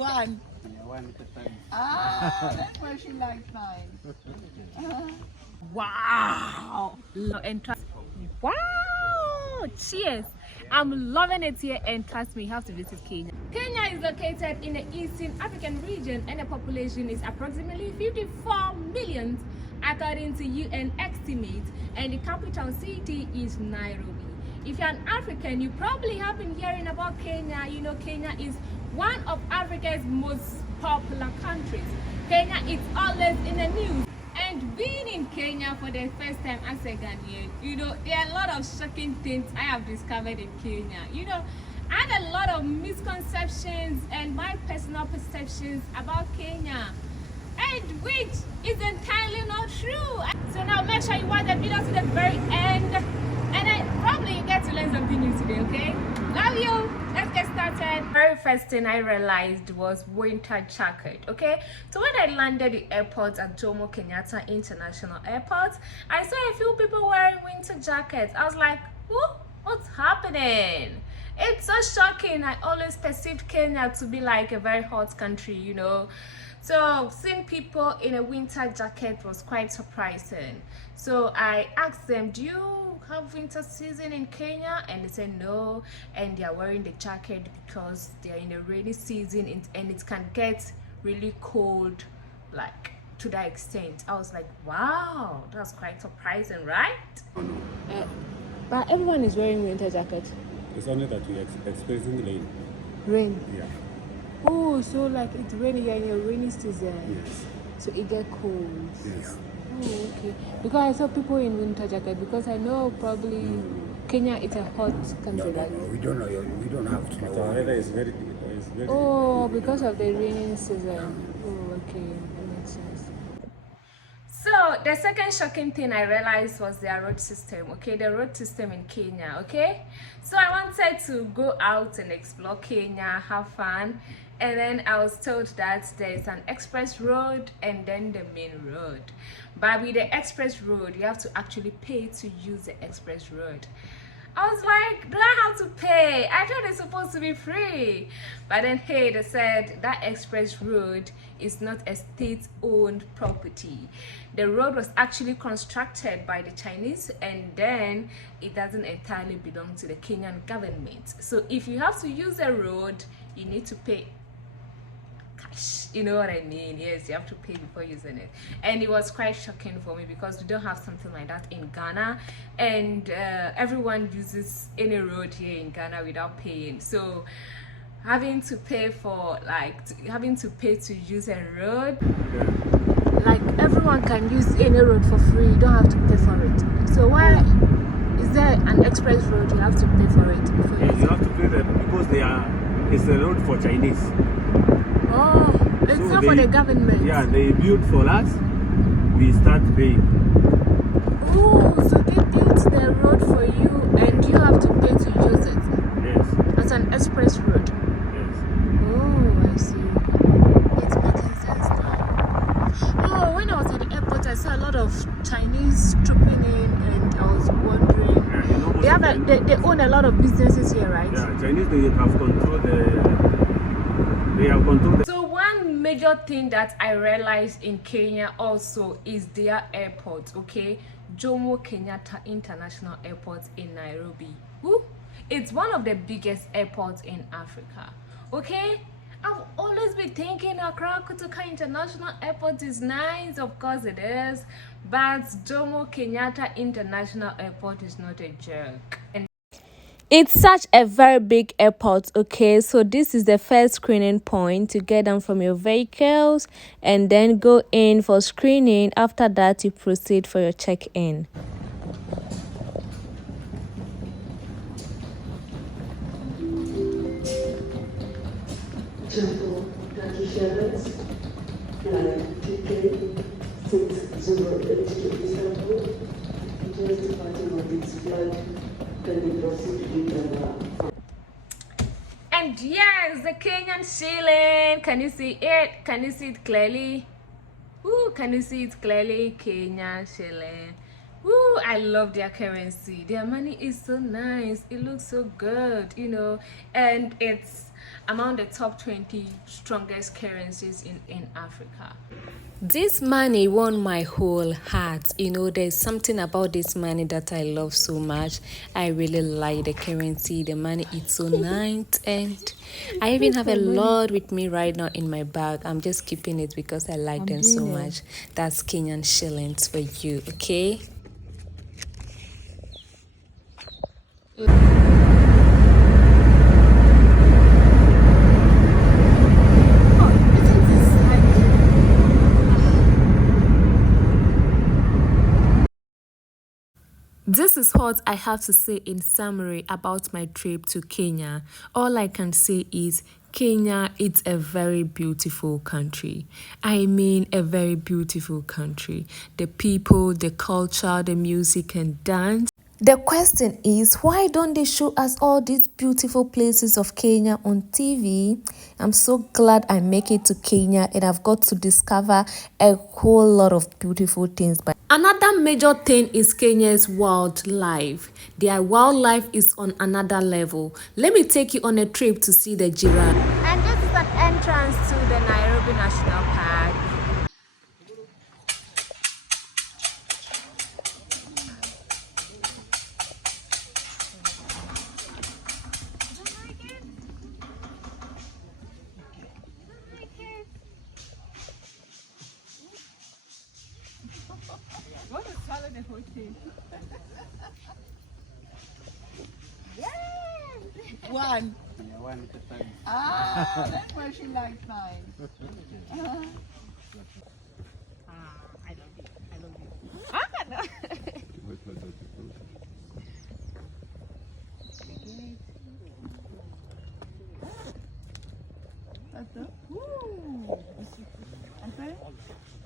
One. Yeah, one at a time. Ah, that's why she likes mine. Wow. And trust wow. Cheers. I'm loving it here, and trust me, you have to visit Kenya. Kenya is located in the Eastern African region, and the population is approximately 54 million according to UN estimates, and the capital city is Nairobi. If you're an African, you probably have been hearing about Kenya. You know, Kenya is one of Africa's most popular countries. Kenya is always in the news. And being in Kenya for the first time as a Ghanaian, you know, there are a lot of shocking things I have discovered in Kenya. You know, I had a lot of misconceptions and my personal perceptions about Kenya, and which is entirely not true. So now make sure you watch the video to the very end, and then probably you get to learn something new today, okay? Love you. Let's get started. Very first thing I realized was winter jacket. Okay, so when I landed the airport at Jomo Kenyatta International Airport, I saw a few people wearing winter jackets. I was like, what's happening? It's so shocking. I always perceived Kenya to be like a very hot country, you know. So seeing people in a winter jacket was quite surprising. So I asked them, do you have winter season in Kenya? And they said no, and they are wearing the jacket because they are in a rainy season, and it can get really cold, like to that extent. I was like, wow, that's quite surprising, right? But everyone is wearing winter jacket. It's only that we are experiencing rain. Rain? Yeah. Oh, so like it's raining, you're in a rainy season. Yes. So it get cold. Yes. Oh, okay. Because I saw people in winter jacket, because I know probably Kenya is a hot country. No, we don't know. We don't have to know. The weather is very Oh, because of the rainy season. Oh, okay. That makes sense. So the second shocking thing I realized was their road system. Okay, the road system in Kenya. Okay, so I wanted to go out and explore Kenya, have fun, and then I was told that there is an express road and then the main road. But with the express road, you have to actually pay to use the express road. I was like, do I have to pay? I thought it's supposed to be free. But then, hey, they said that express road is not a state-owned property. The road was actually constructed by the Chinese, and then it doesn't entirely belong to the Kenyan government. So if you have to use a road, you need to pay cash. You know what I mean? Yes, you have to pay before using it. And it was quite shocking for me because we don't have something like that in Ghana, and everyone uses any road here in Ghana without paying. So having to pay to use a road, like everyone can use any road for free, you don't have to pay for it. So why is there an express road you have to pay for it before you have to pay them because it's a road for Chinese. Oh, it's so not for the government. Yeah, they build for us, we start paying. Oh, so they built the road for you and you have to pay to use it? Yes. As an express road? Yes. Oh, I see. It's making sense now. Oh, when I was at the airport, I saw a lot of Chinese trooping in, and I was wondering. Yeah, you know, they own a lot of businesses here, right? Yeah, Chinese, they have control So one major thing that I realized in Kenya also is their airport, okay? Jomo Kenyatta International Airport in Nairobi. Woo! It's one of the biggest airports in Africa, okay? I've always been thinking Accra Kotoka International Airport is nice, of course it is, but Jomo Kenyatta International Airport is not a joke. It's such a very big airport, okay? So this is the first screening point to get down from your vehicles and then go in for screening. After that, you proceed for your check-in. Flight TK 608 to Istanbul. Just departing on this flight. And yes, the Kenyan shilling. Can you see it? Can you see it clearly? Ooh, can you see it clearly? Kenyan shilling. Ooh, I love their currency. Their money is so nice. It looks so good, you know, and it's among the top 20 strongest currencies in Africa. This money won my whole heart. You know, there's something about this money that I love so much. I really like the currency. The money is so nice, and I even have a lot with me right now in my bag. I'm just keeping it because I like them so much. That's Kenyan shillings for you, okay? This is what I have to say in summary about my trip to Kenya. All I can say is Kenya is a very beautiful country. I mean a very beautiful country. The people, the culture, the music and dance. The question is, why don't they show us all these beautiful places of Kenya on TV? I'm so glad I make it to Kenya and I've got to discover a whole lot of beautiful things. But another major thing is Kenya's wildlife. Their wildlife is on another level. Let me take you on a trip to see the giraffe. And this is an entrance to the Nairobi National Park. What a salad and hotel. Yes! One. Ah, that's why she likes mine. I love it. I love it. Ah, no. That's it. Ooh. Okay.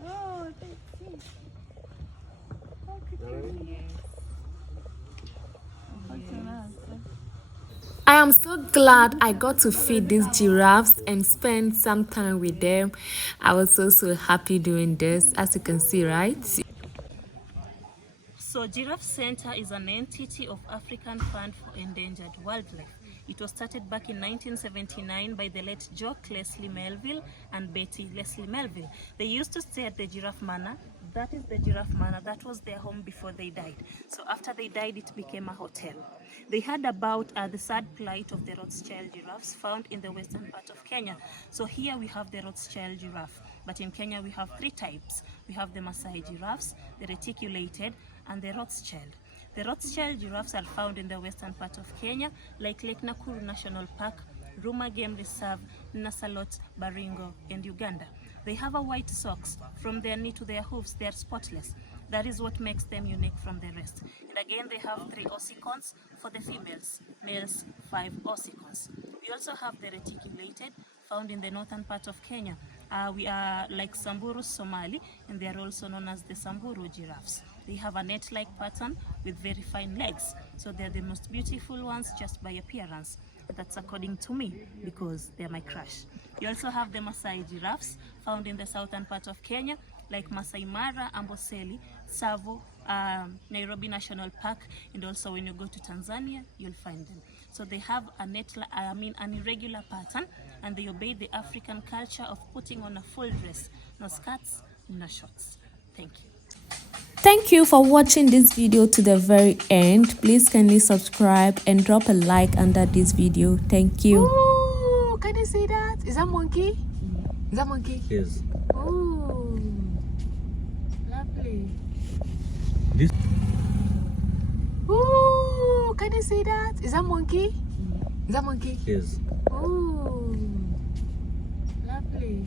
Oh, thank you. I am so glad I got to feed these giraffes and spend some time with them. I was so happy doing this, as you can see, right? So Giraffe Center is an entity of African Fund for Endangered Wildlife. It was started back in 1979 by the late Jock Leslie Melville and Betty Leslie Melville. They used to stay at the Giraffe Manor. That is the Giraffe Manor. That was their home before they died. So after they died, it became a hotel. They heard about the sad plight of the Rothschild giraffes found in the western part of Kenya. So here we have the Rothschild giraffe. But in Kenya we have three types. We have the Maasai giraffes, the reticulated, and the Rothschild. The Rothschild giraffes are found in the western part of Kenya, like Lake Nakuru National Park, Ruma Game Reserve, Nasalot, Baringo, and Uganda. They have a white socks. From their knee to their hoofs, they are spotless. That is what makes them unique from the rest. And again, they have 3 ossicons for the females, males 5 ossicons. We also have the reticulated, found in the northern part of Kenya. We are like Samburu Somali, and they are also known as the Samburu giraffes. They have a net-like pattern with very fine legs, so they're the most beautiful ones just by appearance. That's according to me, because they're my crush. You also have the Maasai giraffes, found in the southern part of Kenya, like Masai Mara, Amboseli, Tsavo, Nairobi National Park, and also when you go to Tanzania, you'll find them. So they have an irregular pattern, and they obey the African culture of putting on a full dress, no skirts, no shorts. Thank you. Thank you for watching this video to the very end. Please kindly subscribe and drop a like under this video. Thank you. Ooh, can you see that? Is that monkey? Is that monkey? Yes. Ooh, lovely. This. Ooh, can you see that? Is that monkey? Is that monkey? Yes. Ooh, lovely.